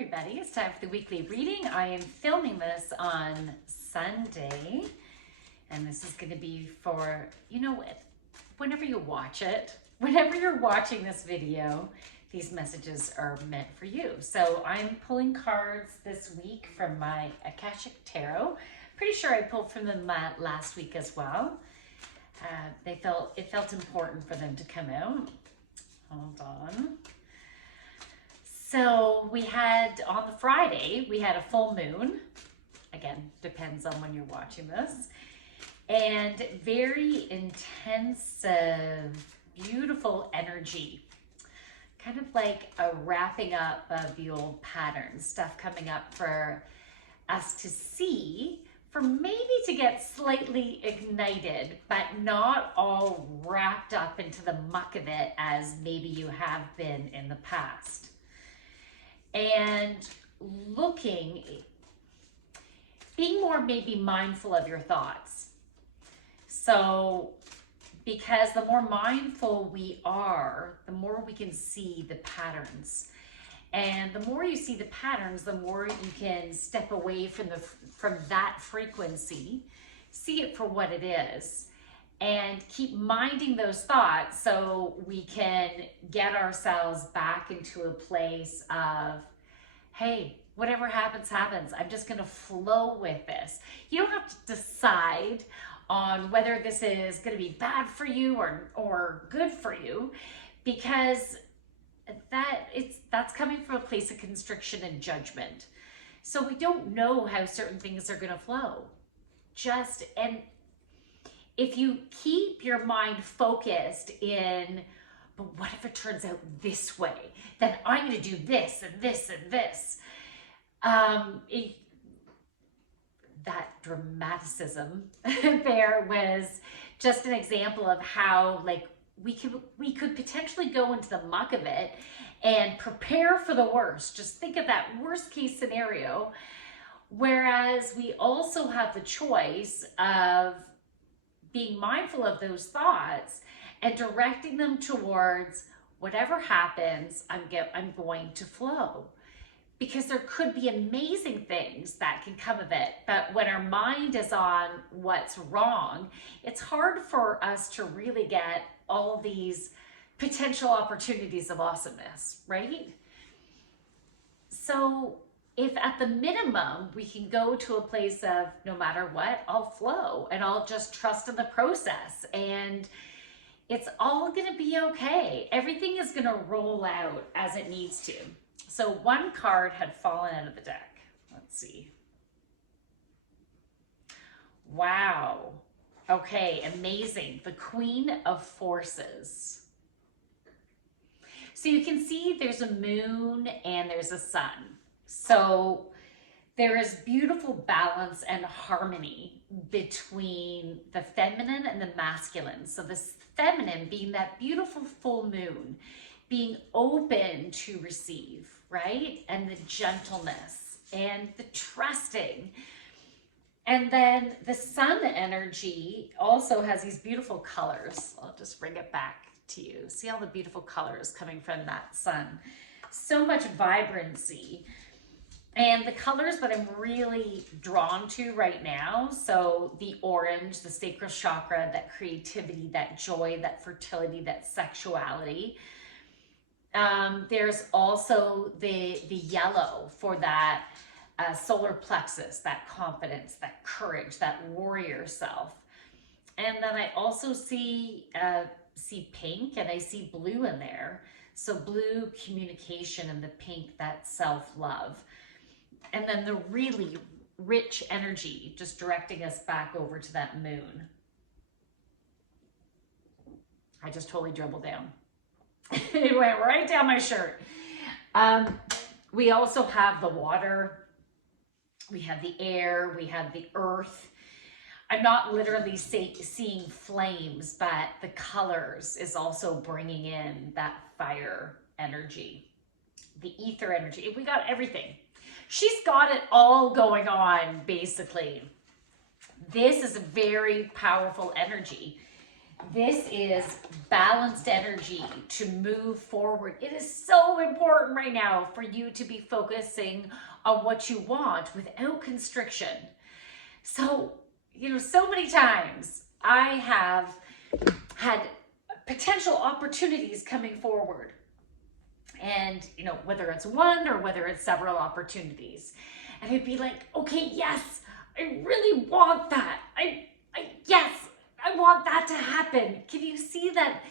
everybody, it's time for the weekly reading. I am filming this on Sunday, and this is going to be for, whenever you watch it, whenever you're watching this video, these messages are meant for you. So I'm pulling cards this week from my Akashic Tarot. Pretty sure I pulled from them last week as well. It felt important for them to come out. Hold on. So we had, on the Friday, we had a full moon. Again, depends on when you're watching this. And very intensive, beautiful energy. Kind of like a wrapping up of the old patterns, stuff coming up for us to see, for maybe to get slightly ignited, but not all wrapped up into the muck of it as maybe you have been in the past. And being more maybe mindful of your thoughts. So, because the more mindful we are, the more we can see the patterns. And the more you see the patterns, the more you can step away from that frequency, see it for what it is, and keep minding those thoughts so we can get ourselves back into a place of, hey, whatever happens, happens. I'm just going to flow with this. You don't have to decide on whether this is going to be bad for you or good for you, because that's coming from a place of constriction and judgment. So we don't know how certain things are going to flow. And if you keep your mind focused in, but what if it turns out this way? Then I'm going to do this and this and this. That dramaticism there was just an example of how, like, we could potentially go into the muck of it and prepare for the worst. Just think of that worst case scenario. Whereas we also have the choice of being mindful of those thoughts and directing them towards whatever happens, I'm going to flow. Because there could be amazing things that can come of it. But when our mind is on what's wrong, it's hard for us to really get all these potential opportunities of awesomeness, right? So if at the minimum we can go to a place of, no matter what, I'll flow and I'll just trust in the process, and it's all gonna be okay. Everything is gonna roll out as it needs to. So one card had fallen out of the deck. Let's see. Wow. Okay, amazing. The Queen of Forces. So you can see there's a moon and there's a sun. So there is beautiful balance and harmony between the feminine and the masculine. So this feminine being that beautiful full moon, being open to receive, right? And the gentleness and the trusting. And then the sun energy also has these beautiful colors. I'll just bring it back to you. See all the beautiful colors coming from that sun. So much vibrancy. And the colors that I'm really drawn to right now, so the orange, the sacral chakra, that creativity, that joy, that fertility, that sexuality. There's also the yellow for that solar plexus, that confidence, that courage, that warrior self. And then I also see pink, and I see blue in there. So blue, communication, and the pink, that self-love. And then the really rich energy just directing us back over to that moon. I just totally dribbled down. It went right down my shirt. We also have the water, we have the air, we have the earth. I'm not literally seeing flames, but the colors is also bringing in that fire energy, the ether energy. We got everything. She's got it all going on, basically. This is a very powerful energy. This is balanced energy to move forward. It is so important right now for you to be focusing on what you want without constriction. So, so many times I have had potential opportunities coming forward. And, whether it's one or whether it's several opportunities. And I'd be like, okay, yes, I really want that. Yes, I want that to happen. Can you see that?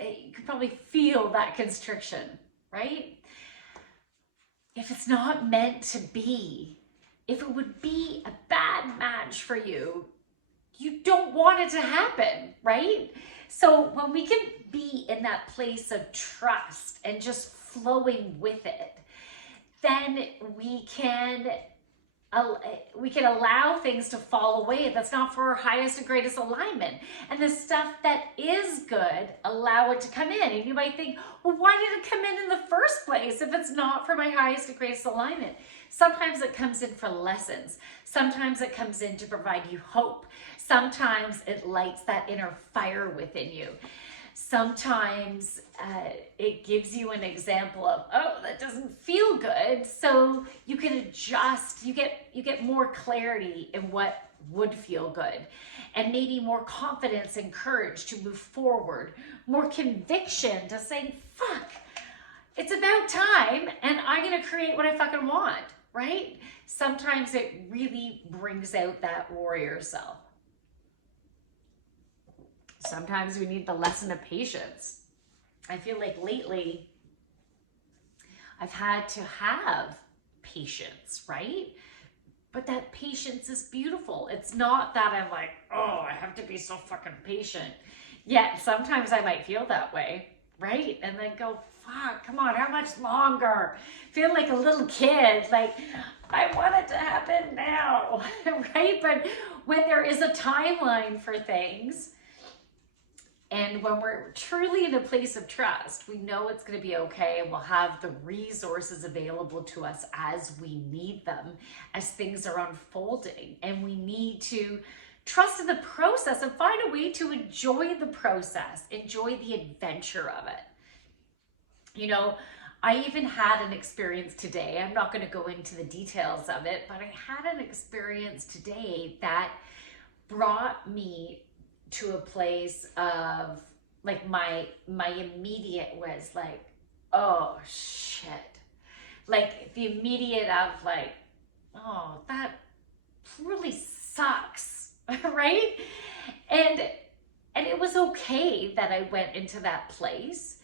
You can probably feel that constriction, right? If it's not meant to be, if it would be a bad match for you, you don't want it to happen, right? So when we can be in that place of trust and just flowing with it, then we can allow things to fall away that's not for our highest and greatest alignment. And the stuff that is good, allow it to come in. And you might think, well, why did it come in the first place if it's not for my highest and greatest alignment? Sometimes it comes in for lessons. Sometimes it comes in to provide you hope. Sometimes it lights that inner fire within you. Sometimes it gives you an example of, oh, that doesn't feel good. So you can adjust. You get more clarity in what would feel good, and maybe more confidence and courage to move forward, more conviction to say, fuck, it's about time, and I'm gonna create what I fucking want, right? Sometimes it really brings out that warrior self. Sometimes we need the lesson of patience. I feel like lately I've had to have patience, right? But that patience is beautiful. It's not that I'm like, oh, I have to be so fucking patient. Yet sometimes I might feel that way, right? And then go, fuck, come on, how much longer? Feel like a little kid, like, I want it to happen now, right? But when there is a timeline for things, and when we're truly in a place of trust, we know it's going to be okay, and we'll have the resources available to us as we need them, as things are unfolding. And we need to trust in the process and find a way to enjoy the process, enjoy the adventure of it. I even had an experience today. I'm not going to go into the details of it, but I had an experience today that brought me to a place of like my immediate was like, oh shit, like the immediate of like, oh, that really sucks, right? And it was okay that I went into that place.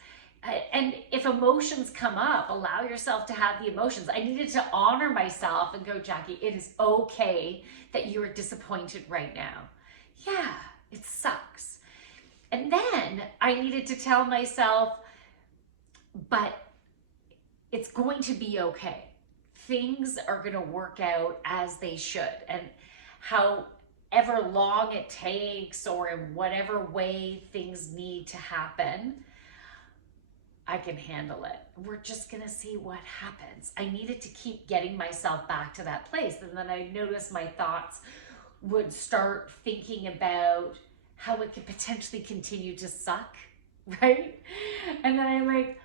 And if emotions come up, allow yourself to have the emotions. I needed to honor myself and go, Jackie, it is okay that you are disappointed right now. Yeah, it sucks. And then I needed to tell myself, but it's going to be okay. Things are going to work out as they should. And however long it takes, or in whatever way things need to happen, I can handle it. We're just going to see what happens. I needed to keep getting myself back to that place. And then I noticed my thoughts would start thinking about how it could potentially continue to suck, right? And then I'm like,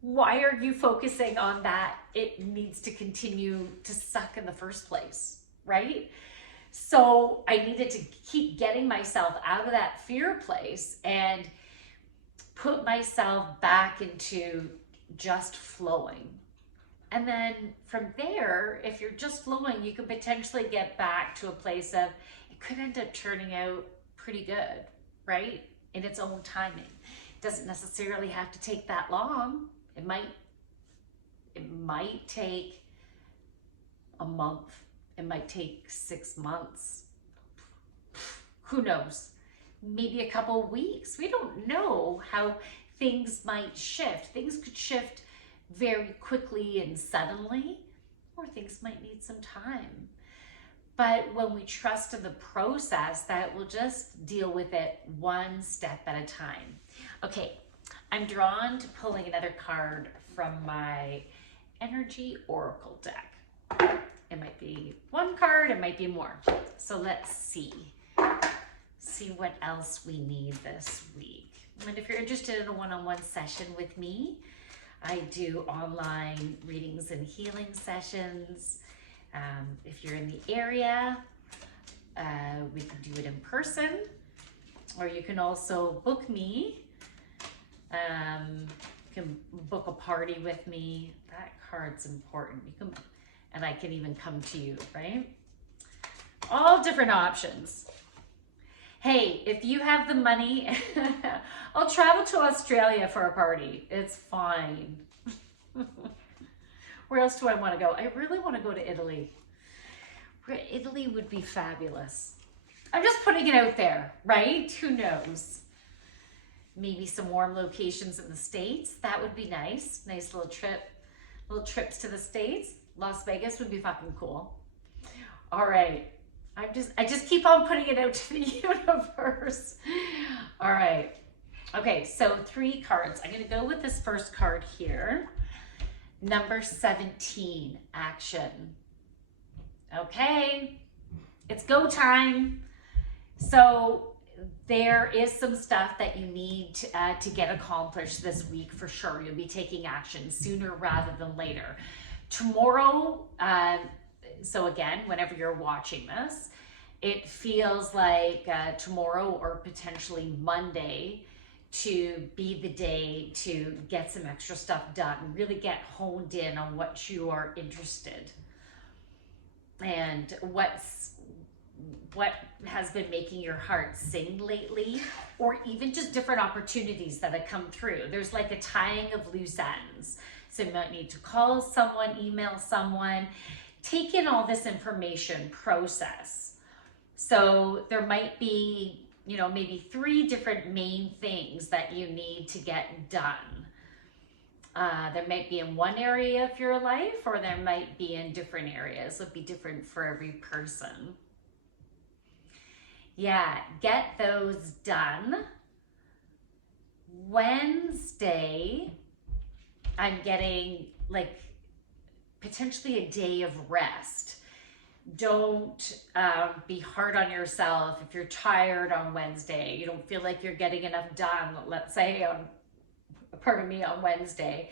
why are you focusing on that? It needs to continue to suck in the first place, right? So I needed to keep getting myself out of that fear place and put myself back into just flowing. And then from there, if you're just flowing, you can potentially get back to a place of, it could end up turning out pretty good, right? In its own timing. It doesn't necessarily have to take that long. It might take a month. It might take 6 months. Who knows? Maybe a couple of weeks. We don't know how things might shift. Things could shift very quickly and suddenly, or things might need some time. But when we trust in the process, that we'll just deal with it one step at a time. Okay, I'm drawn to pulling another card from my Energy Oracle deck. It might be one card, it might be more. So let's see. see what else we need this week. And if you're interested in a one-on-one session with me, I do online readings and healing sessions. If you're in the area, we can do it in person, or you can also book me. You can book a party with me. That card's important. You can, and I can even come to you, right? All different options. Hey, if you have the money, I'll travel to Australia for a party. It's fine. Where else do I want to go? I really want to go to Italy. Italy would be fabulous. I'm just putting it out there, right? Who knows? Maybe some warm locations in the States. That would be nice. Nice little trip. Little trips to the States. Las Vegas would be fucking cool. All right. I just keep on putting it out to the universe. All right. Okay, so 3 cards. I'm going to go with this first card here. Number 17, action. Okay, it's go time. So there is some stuff that you need to get accomplished this week for sure. You'll be taking action sooner rather than later. Tomorrow, so again, whenever you're watching this, it feels like tomorrow or potentially Monday to be the day to get some extra stuff done, really get honed in on what you are interested and what has been making your heart sing lately, or even just different opportunities that have come through. There's like a tying of loose ends. So you might need to call someone, email someone, take in all this information, process. So there might be, you know, maybe 3 different main things that you need to get done. There might be in one area of your life, or there might be in different areas. It'll be different for every person. Yeah, get those done. Wednesday, I'm getting like potentially a day of rest. Don't be hard on yourself if you're tired on Wednesday. You don't feel like you're getting enough done, let's say on Wednesday.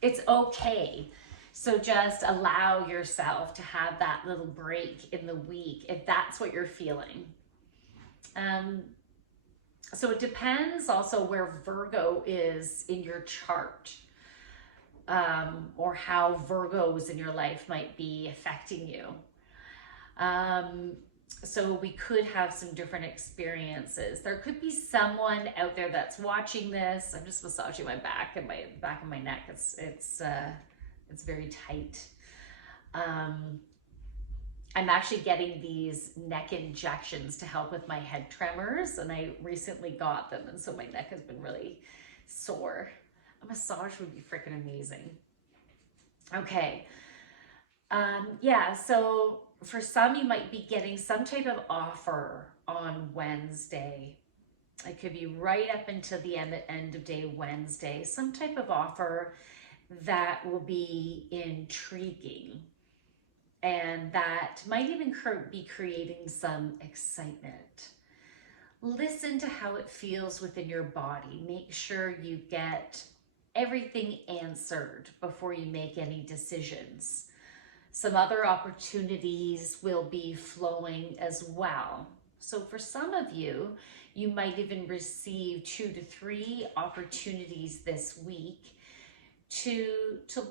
It's okay. So just allow yourself to have that little break in the week if that's what you're feeling. So it depends also where Virgo is in your chart, or how Virgos in your life might be affecting you. So we could have some different experiences. There could be someone out there that's watching this. I'm just massaging my back and my back of my neck. It's very tight. I'm actually getting these neck injections to help with my head tremors, and I recently got them, and so my neck has been really sore. A massage would be freaking amazing. Okay. Yeah, so for some, you might be getting some type of offer on Wednesday. It could be right up until the end of day Wednesday, some type of offer that will be intriguing, and that might even be creating some excitement. Listen to how it feels within your body. Make sure you get everything answered before you make any decisions. Some other opportunities will be flowing as well. So for some of you, you might even receive 2 to 3 opportunities this week to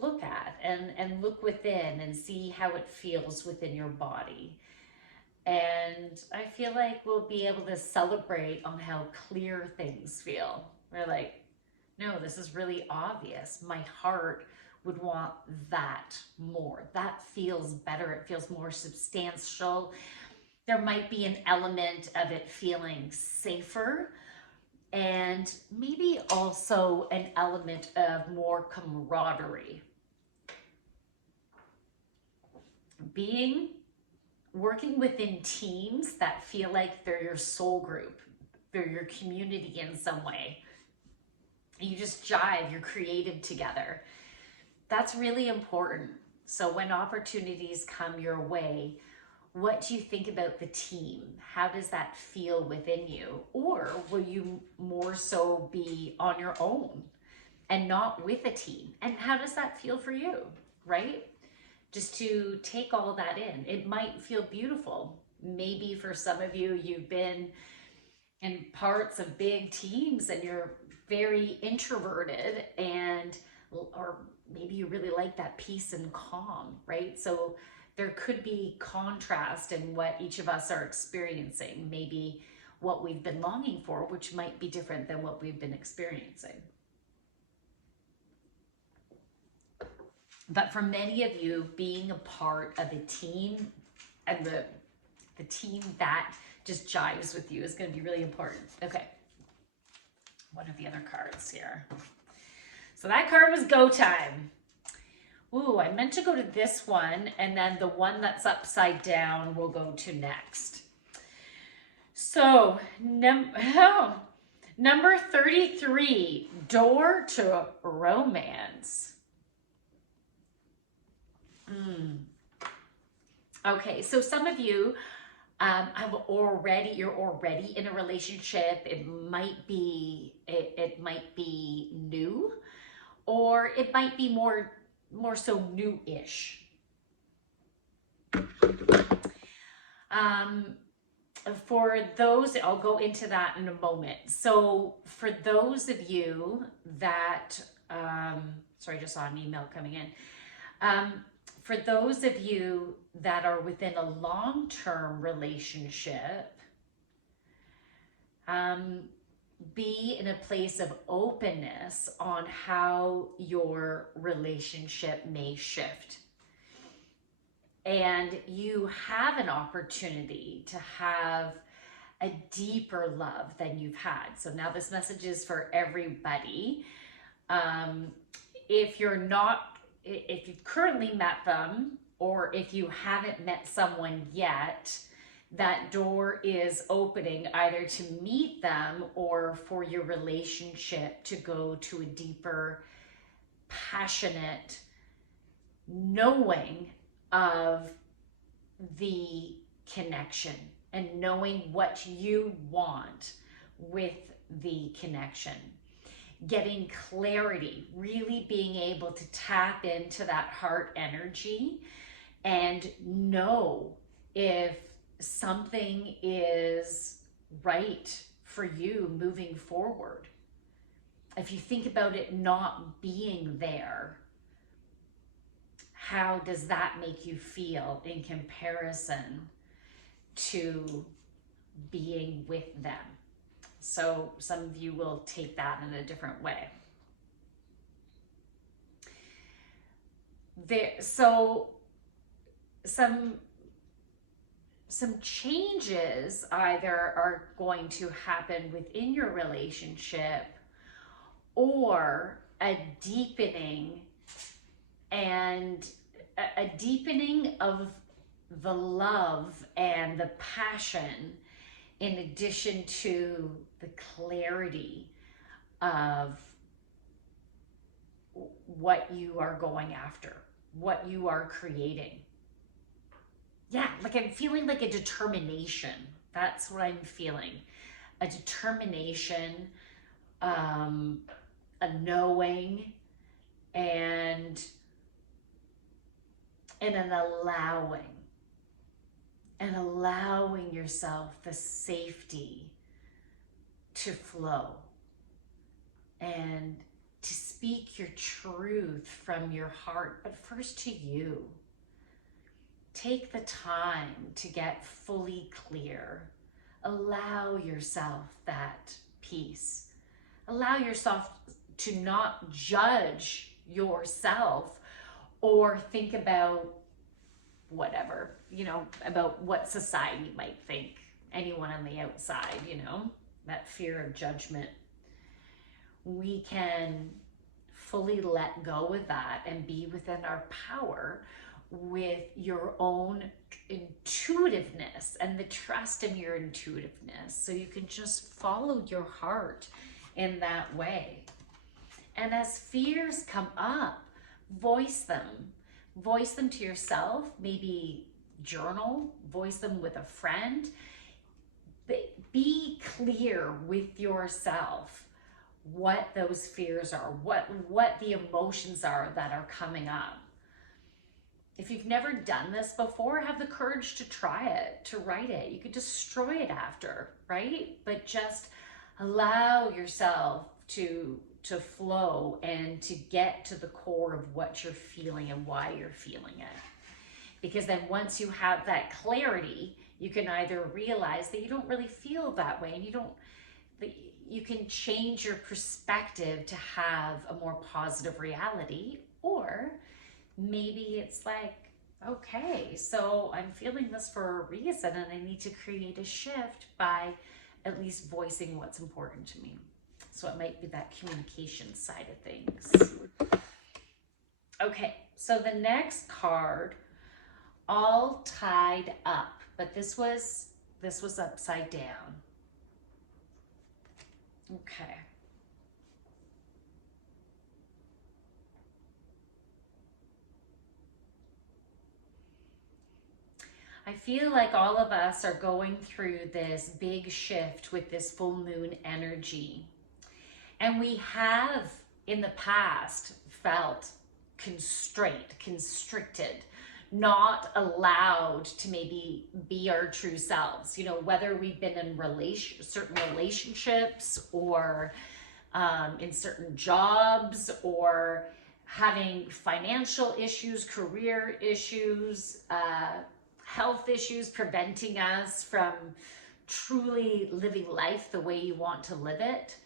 look at and look within and see how it feels within your body. And I feel like we'll be able to celebrate on how clear things feel. We're like, no, this is really obvious. My heart would want that more. That feels better. It feels more substantial. There might be an element of it feeling safer, and maybe also an element of more camaraderie. Working within teams that feel like they're your soul group, they're your community in some way. You just jive, you're creative together. That's really important. So when opportunities come your way, What do you think about the team? How does that feel within you? Or will you more so be on your own and not with a team? And how does that feel for you, right? Just to take all that in. It might feel beautiful. Maybe for some of you, you've been in parts of big teams and you're very introverted, and or maybe you really like that peace and calm, right? So there could be contrast in what each of us are experiencing, maybe what we've been longing for, which might be different than what we've been experiencing. But for many of you, being a part of a team and the team that just jives with you is going to be really important. Okay. What are the other cards here? So that card was go time. Ooh, I meant to go to this one, and then the one that's upside down we'll go to next. So, number 33, door to romance. Okay, so some of you you're already in a relationship. It might be new, or it might be more so new-ish. For those, I'll go into that in a moment. So for those of you that, sorry, I just saw an email coming in. For those of you that are within a long-term relationship, be in a place of openness on how your relationship may shift. And you have an opportunity to have a deeper love than you've had. So now this message is for everybody. If you've currently met them, or if you haven't met someone yet, that door is opening either to meet them or for your relationship to go to a deeper, passionate knowing of the connection and knowing what you want with the connection. Getting clarity, really being able to tap into that heart energy and know if something is right for you moving forward. If you think about it not being there, how does that make you feel in comparison to being with them? So some of you will take that in a different way. So some changes either are going to happen within your relationship, or a deepening of the love and the passion, in addition to the clarity of what you are going after, what you are creating. Yeah, like I'm feeling like a determination. That's what I'm feeling. A determination, a knowing, and an allowing yourself the safety to flow and to speak your truth from your heart, but first to you. Take the time to get fully clear. Allow yourself that peace. Allow yourself to not judge yourself or think about whatever, about what society might think, anyone on the outside, that fear of judgment. We can fully let go of that and be within our power with your own intuitiveness and the trust in your intuitiveness. So you can just follow your heart in that way. And as fears come up, voice them to yourself, maybe journal, voice them with a friend. Be clear with yourself what those fears are, what the emotions are that are coming up. If you've never done this before, have the courage to try it, to write it. You could destroy it after, right? But just allow yourself to flow and to get to the core of what you're feeling and why you're feeling it. Because then once you have that clarity, you can either realize that you don't really feel that way, and you can change your perspective to have a more positive reality. Or maybe it's like, okay, so I'm feeling this for a reason, and I need to create a shift by at least voicing what's important to me. So it might be that communication side of things. Okay, so the next card, all tied up, but this was upside down. Okay. I feel like all of us are going through this big shift with this full moon energy. And we have in the past felt constricted, not allowed to maybe be our true selves. You know, whether we've been in certain relationships, or in certain jobs, or having financial issues, career issues, health issues preventing us from truly living life the way you want to live it.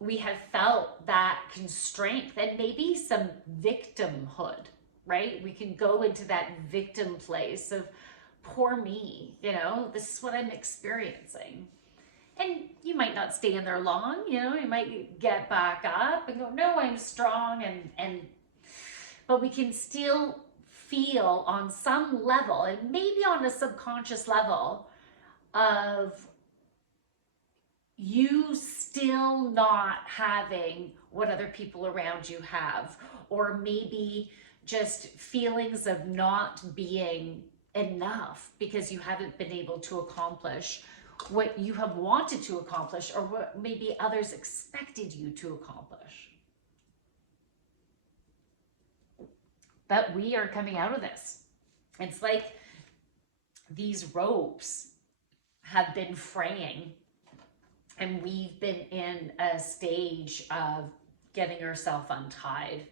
We have felt that constraint and maybe some victimhood, right? We can go into that victim place of poor me, you know, this is what I'm experiencing. And you might not stay in there long, you know, you might get back up and go, no, I'm strong. But we can still feel on some level, and maybe on a subconscious level, of you still not having what other people around you have, or maybe just feelings of not being enough because you haven't been able to accomplish what you have wanted to accomplish, or what maybe others expected you to accomplish. But we are coming out of this. It's like these ropes have been fraying, and we've been in a stage of getting ourselves untied.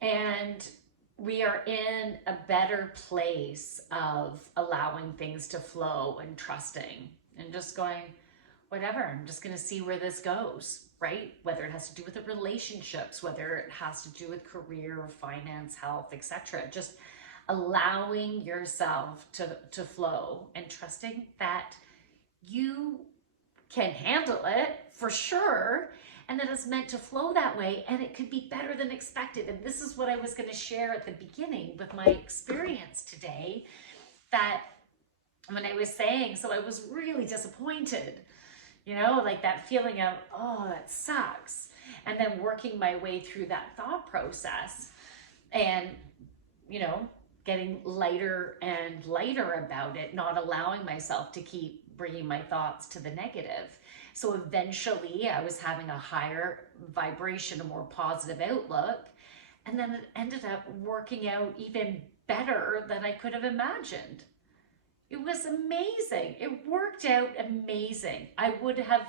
And we are in a better place of allowing things to flow and trusting and just going, whatever, I'm just going to see where this goes, right? Whether it has to do with the relationships, whether it has to do with career, finance, health, etc. Just allowing yourself to flow and trusting that you can handle it for sure, and that it's meant to flow that way, and it could be better than expected. And this is what I was going to share at the beginning with my experience today, that when I was saying, so I was really disappointed, you know, like that feeling of, oh, it sucks. And then working my way through that thought process and, you know, getting lighter and lighter about it, not allowing myself to keep bringing my thoughts to the negative. So eventually I was having a higher vibration, a more positive outlook. And then it ended up working out even better than I could have imagined. It was amazing. It worked out amazing. I would have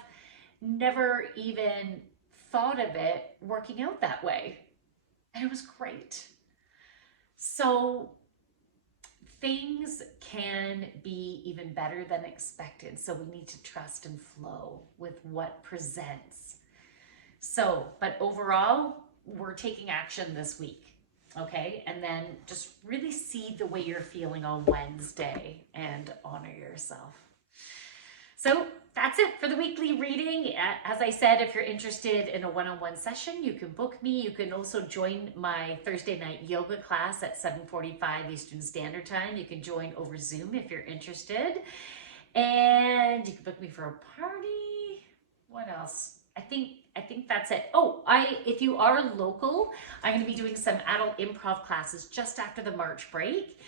never even thought of it working out that way. And it was great. So things can be even better than expected. So we need to trust and flow with what presents. So, but overall, we're taking action this week. Okay. And then just really see the way you're feeling on Wednesday and honor yourself. So that's it for the weekly reading. As I said, if you're interested in a one-on-one session, you can book me. You can also join my Thursday night yoga class at 7:45 Eastern Standard Time. You can join over Zoom if you're interested. And you can book me for a party. What else? I think that's it. Oh, if you are local, I'm going to be doing some adult improv classes just after the March break.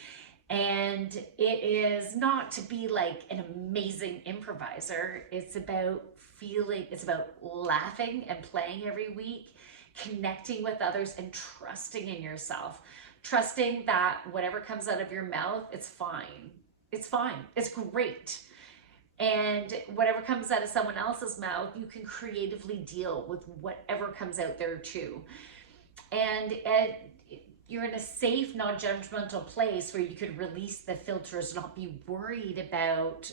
And it is not to be like an amazing improviser. It's about feeling, it's about laughing and playing every week, connecting with others, and trusting in yourself. Trusting that whatever comes out of your mouth, it's fine. It's fine. It's great. And whatever comes out of someone else's mouth, you can creatively deal with whatever comes out there too. And you're in a safe, non-judgmental place where you could release the filters, not be worried about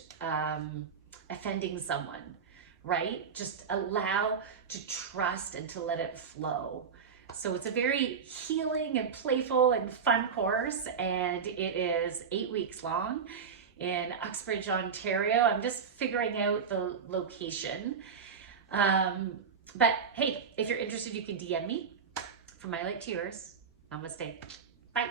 offending someone, right? Just allow to trust and to let it flow. So it's a very healing and playful and fun course, and it is 8 weeks long in Uxbridge, Ontario. I'm just figuring out the location. But hey, if you're interested, you can DM me. From my light to yours. Namaste. Bye.